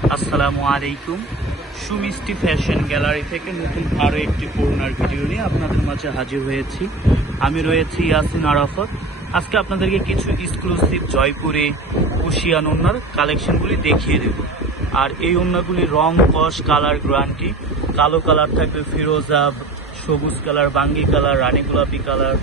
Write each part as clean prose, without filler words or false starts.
আসসালামু আলাইকুম। সুমিষ্টি fashion gallery থেকে নতুন আরও একটি করোনার ভিডিও নিয়ে আপনাদের মাঝে হাজির হয়েছি। আমি রয়েছি ইয়াসিন আরাফাত। আজকে আপনাদেরকে কিছু এক্সক্লুসিভ জয়পুরে কুশিয়ান ওড়নার কালেকশনগুলি দেখিয়ে দেব। আর এই ওড়নাগুলির রং, কস, কালার গ্যারান্টি। কালো কালার থাকবে ফিরোজা, সবুজ কালার, বাঙ্গি কালার, রানী গোলাপি কালার,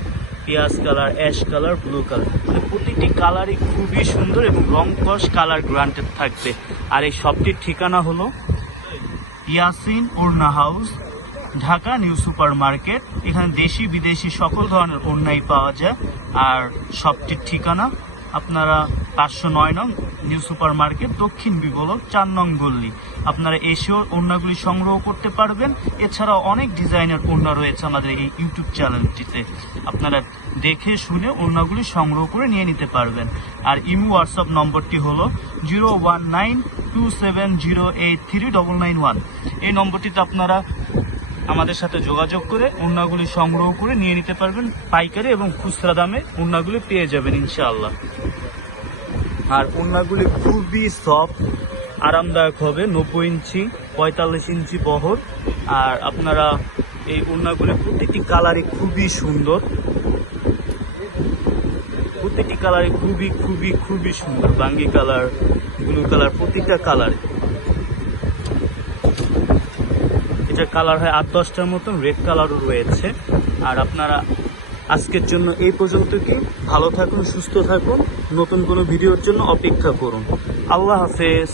পেঁয়াজ colour, ash colour, blue colour, মানে প্রতিটি কালারই খুবই সুন্দর এবং রং, কস, কালার গ্যারান্টেড থাকবে। আর এই শপটির ঠিকানা হলো ইয়াসিন ওড়না house, Dhaka new super market. এখানে দেশি বিদেশি সকল ধরনের ওড়নাই পাওয়া যায়। আর শপটির ঠিকানা আপনারা 509 নং নিউ সুপার মার্কেট, দক্ষিণ বিবলক, 4 নং গল্লি। আপনারা এসেও ওড়নাগুলি সংগ্রহ করতে পারবেন। এছাড়াও অনেক ডিজাইনের ওড়না রয়েছে আমাদের এই ইউটিউব চ্যানেলটিতে। আপনারা দেখে শুনে ওড়নাগুলি সংগ্রহ করে নিয়ে নিতে পারবেন। আর ইমো হোয়াটসঅ্যাপ নম্বরটি হলো 019270839991। এই নম্বরটিতে আপনারা আমাদের সাথে যোগাযোগ করে ওড়নাগুলি সংগ্রহ করে নিয়ে নিতে পারবেন। পাইকারি এবং খুচরা দামে ওড়নাগুলি পেয়ে যাবেন ইনশাআল্লাহ। আর ওড়নাগুলি খুবই সফট, আরামদায়ক হবে। 90 ইঞ্চি 45 ইঞ্চি বহর। আর আপনারা এই ওড়নাগুলি প্রতিটি কালারই খুবই সুন্দর, প্রতিটি কালারই খুবই খুবই খুবই সুন্দর। বাঙ্গি কালার, ব্লু কালার, প্রতিটা কালার। এটা কালার হয় 8-10টার মতন, রেড কালারও রয়েছে। আর আপনারা আজকের জন্য এই পর্যন্ত। কি ভালো থাকুন, সুস্থ থাকুন। নতুন কোনো ভিডিওর জন্য অপেক্ষা করুন। আল্লাহ হাফেজ।